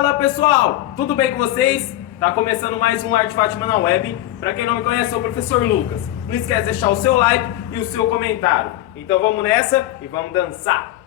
Fala pessoal, tudo bem com vocês? Tá começando mais um Arte Fátima na Web. Para quem não me conhece, eu sou o professor Lucas. Não esquece de deixar o seu like e o seu comentário. Então vamos nessa e vamos dançar!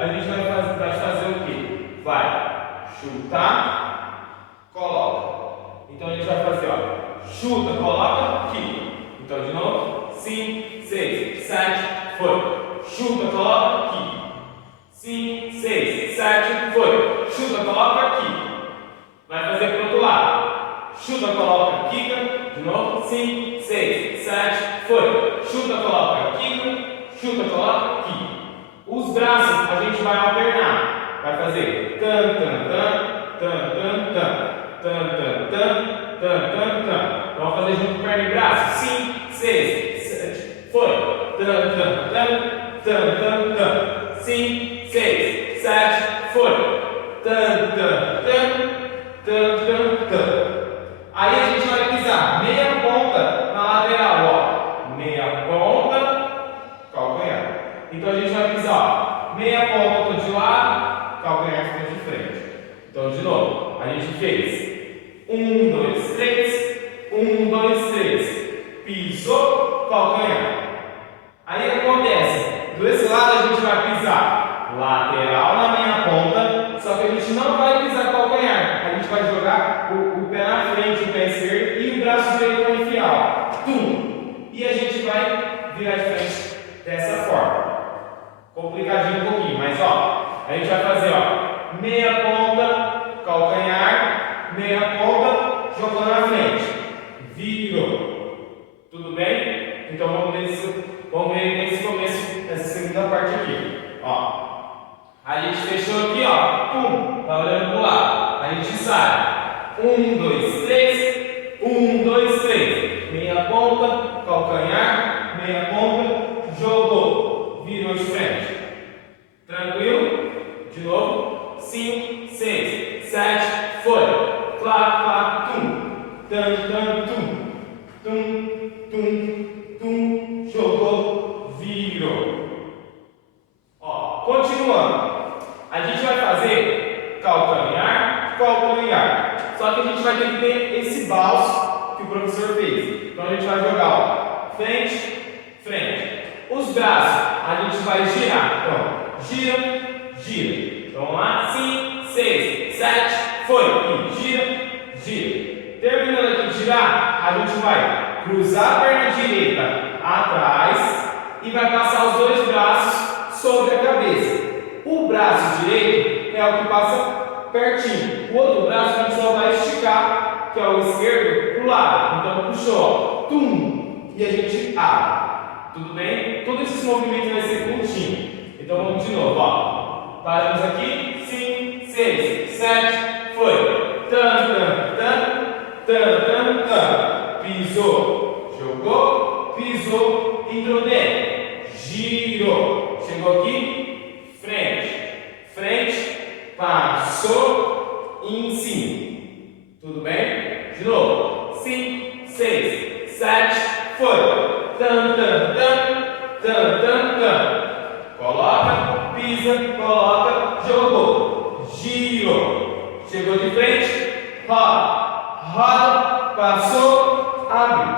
A gente vai fazer o quê? Vai chutar, coloca. Então a gente vai fazer, ó, chuta, coloca, quica. Então de novo, 5, 6, 7, foi. Chuta, coloca, quica. 5, 6, 7, foi. Chuta, coloca, quica. Vai fazer pro outro lado. Chuta, coloca, quica. De novo, 5, 6, 7, foi. Chuta, coloca, quica. Chuta, coloca, quica. Os braços a gente vai alternar. Vai fazer tan tan tan tan tan tan tan tan tan tan tan tan. Vamos fazer junto perna e braço. 5, 6, 7. Foi. Tan tan tan tan tan tan. 5, 6, 7. Foi. Tan tan tan tan tan tan. Aí a gente vai pisar meia ponta na lateral, ó. Meia ponta, calcanhar. Então a gente vai pisar, ó, meia ponta tô de lado, calcanhar fica de frente. Então de novo, a gente fez 1, 2, 3, 1, 2, 3, pisou, calcanhar. Aí acontece, desse lado a gente vai pisar lateral na meia ponta, só que a gente não vai pisar calcanhar, a gente vai jogar o pé na frente, o pé esquerdo e o braço direito vai enfiar, ó. Tum! E a gente vai virar de frente dessa forma. Complicadinho um pouquinho, mas ó, a gente vai fazer, ó, meia ponta, calcanhar, meia ponta, jogou na frente, virou. Tudo bem? Então vamos ver nesse começo, nessa segunda parte aqui, ó. A gente fechou aqui, ó, pum, tá olhando pro lado, a gente sai, 1, 2, 3, 1, 2, 3, meia ponta, calcanhar, meia ponta, jogou, virou de frente. Tranquilo? De novo. 5, 6, 7, foi. Clá, clá, tum. Tan, tan, tum. Tum, tum, tum. Jogou, virou. Ó, continuando. A gente vai fazer calcanhar, calcanhar. Só que a gente vai ter que ter esse balso que o professor fez. Então a gente vai jogar, ó, frente, frente. Os braços a gente vai girar. Então, gira, gira. Então vamos lá. 5, 6, 7, foi. E gira, gira. Terminando aqui de girar, a gente vai cruzar a perna direita atrás e vai passar os dois braços sobre a cabeça. O braço direito é o que passa pertinho. O outro braço a gente só vai esticar, que é o esquerdo, para o lado. Então puxou, ó, tum, e a gente abre. Tudo bem? Todos esses movimentos vai ser contínuo. Então vamos de novo, ó. Paramos aqui. 5, 6, 7, foi. Tan, tan, tan, tan, tan, tan. Pisou, jogou, pisou, entrou dentro. Girou. Chegou aqui, frente, frente, passou, em cima. Tudo bem? De novo. 5, 6, 7, foi. Tan, tan, tan, tan, tan, tan. Coloca, pisa, coloca, jogou, girou, chegou de frente, roda, roda, passou, abre.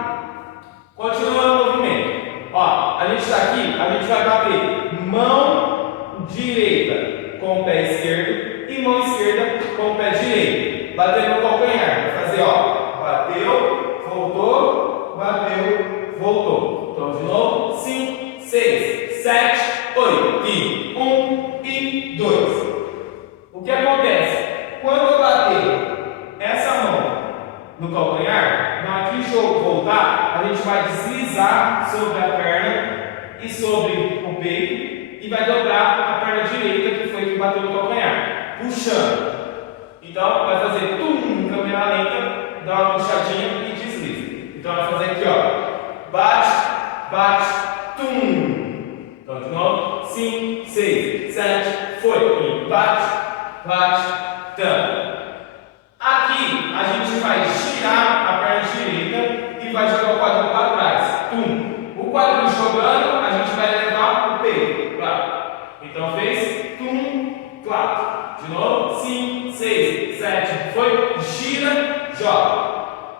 Continuando o movimento. Ó, a gente está aqui, a gente vai bater mão direita com o pé esquerdo mão esquerda com o pé direito. Batendo no calcanhar. Vai fazer, ó. Bateu, voltou, bateu, voltou. Então, de novo. 5, 6, 7, 8. E 1 e 2. O que acontece? Quando eu bater essa mão no calcanhar, na hora que o jogo voltar, a gente vai deslizar sobre a perna e sobre o peito e vai dobrar a perna direita que foi que bateu no calcanhar, puxando. Então vai fazer tum, câmera lenta, dá uma puxadinha e desliza. Então vai fazer aqui, ó, bate, bate, tum. Então de novo, 5, 6, 7, foi, e bate, bate, tam. Aqui a gente vai girar a perna direita e vai jogar o quadril para trás. Tum. O quadril jogando, a gente vai levar o peito. Claro. Então fez. Tum. Claro. De novo. 5, 6, 7. Foi. Gira. Joga.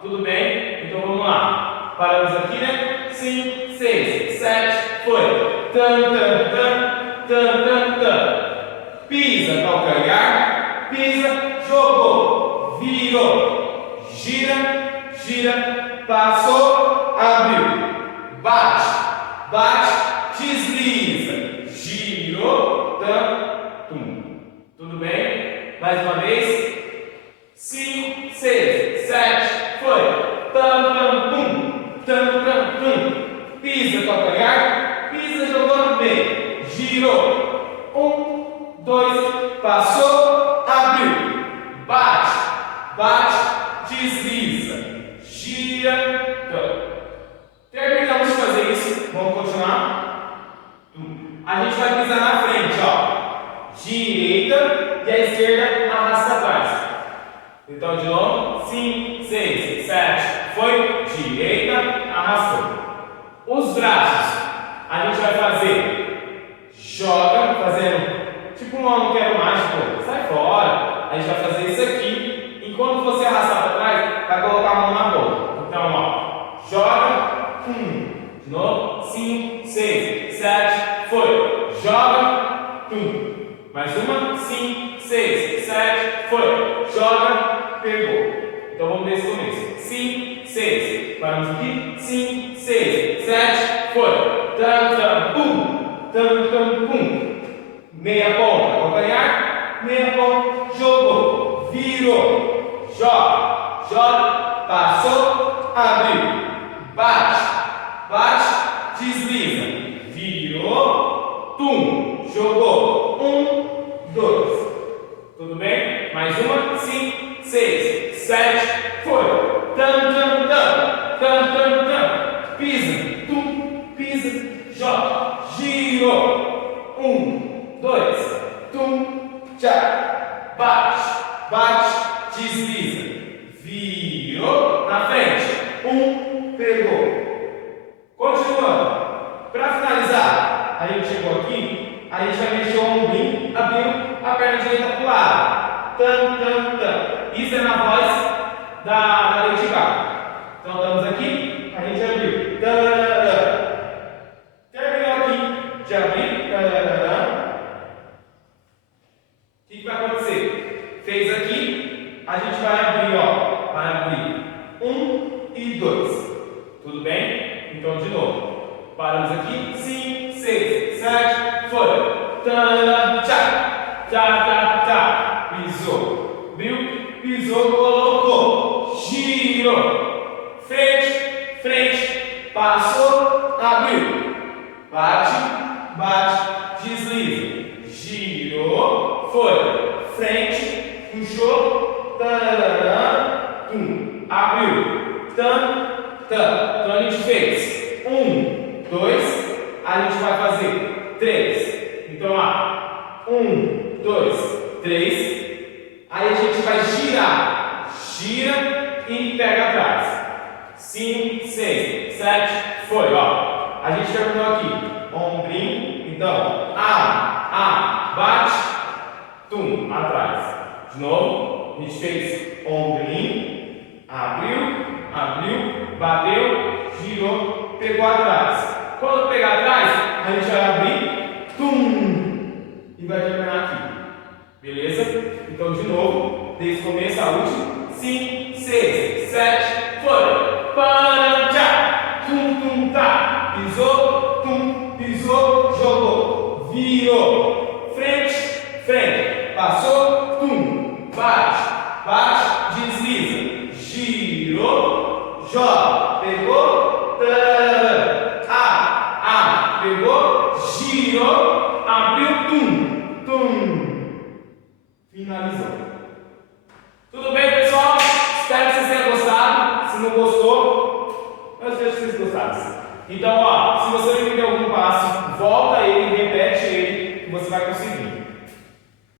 Tudo bem? Então vamos lá. Paramos aqui, né? 5, 6, 7. Foi. Tam, tam, tam. Tam, tam, tam. Pisa, calcanhar. Pisa. Jogou. Virou, gira, gira, passou, abriu, bate, bate, desliza, girou, tam, tum. Tudo bem? Mais uma vez. 5, 6, 7, foi. Tam, tam, tum, tam, tam, tum. Pisa, calcanhar, pisa, jogou no meio, girou. 1, 2, passou, abriu, bate. Bate, desliza, gira, terminamos de fazer isso, vamos continuar. A gente vai pisar na frente, ó, direita e a esquerda arrasta atrás. Então de novo, 5, 6, 7, foi, direita, arrastou. Os braços, a gente vai fazer, joga, fazendo tipo um não quero mais, pô, sai fora. A gente vai fazer isso aqui. Enquanto você arrastar para trás, vai colocar a mão na boca. Então, ó, joga, de novo, 5, 6, 7, foi, joga, mais uma, 5, 6, 7, foi, joga, pegou. Então vamos desde o começo. 5, 6, paramos aqui, 5, 6, 7, foi, tam, tam, pum, meia ponta, calcanhar, meia ponta, jogou, virou. Joga, joga, passou, abriu, bate, bate, desliza, virou, tum, jogou, 1, 2. Tudo bem? Mais uma, 5, 6, 7, foi, tam, tam, tam, tam, tam, tam, pisa, tum, pisa, joga, girou, 1, 2, tum, tchá, bate, bate, desliza, virou, na frente, pegou. Continuando. Para finalizar, a gente chegou aqui, a gente vai mexer o ombrinho, abriu a perna direita para o lado. Tam, tam, tam. Isso é na voz da Lady Gaga. Então estamos aqui, a gente abriu. Terminou aqui de abrir. O que vai acontecer? Fez aqui, a gente vai abrir, ó. Vai abrir 1 e 2. Tudo bem? Então, de novo. Paramos aqui. 5, 6, 7, foi. Tã, tchá. Tchá, tchá, tchá. Pisou. Viu? Pisou, colocou. Girou. Frente, frente. Passou, abriu. Bate, bate, desliza. Girou, foi. Frente, puxou. Tarará, abriu. Tam, tam. Então a gente fez 1, 2. A gente vai fazer 3. Então, ó. 1, 2, 3. Aí a gente vai girar. Gira e pega atrás. 5, 6, 7. Foi, ó. A gente terminou aqui. Ombrinho. Então, bate. Tum, atrás. De novo. A gente fez ombrinho. Abriu, abriu, bateu, girou, pegou atrás. Quando pegar atrás, a gente vai abrir, tum, e vai terminar aqui. Beleza? Então, de novo, desde o começo a último. 5, 6, 7, foi. Pancha. Tum, tum, tá. Pisou, jogou. Virou. Frente, frente. Passou, tum. Bate, desliza. Girou, joga. Pegou, pegou, girou, abriu, tum. Finalizou. Tudo bem, pessoal? Espero que vocês tenham gostado. Se não gostou, eu espero que vocês gostaram. Então, ó.